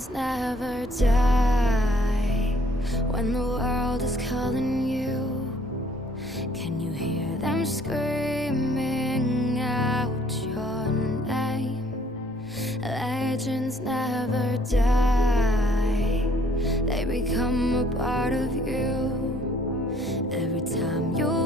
Legends never die. When the world is calling you, can you hear them screaming out your name? Legends never die. They become a part of you. Every time you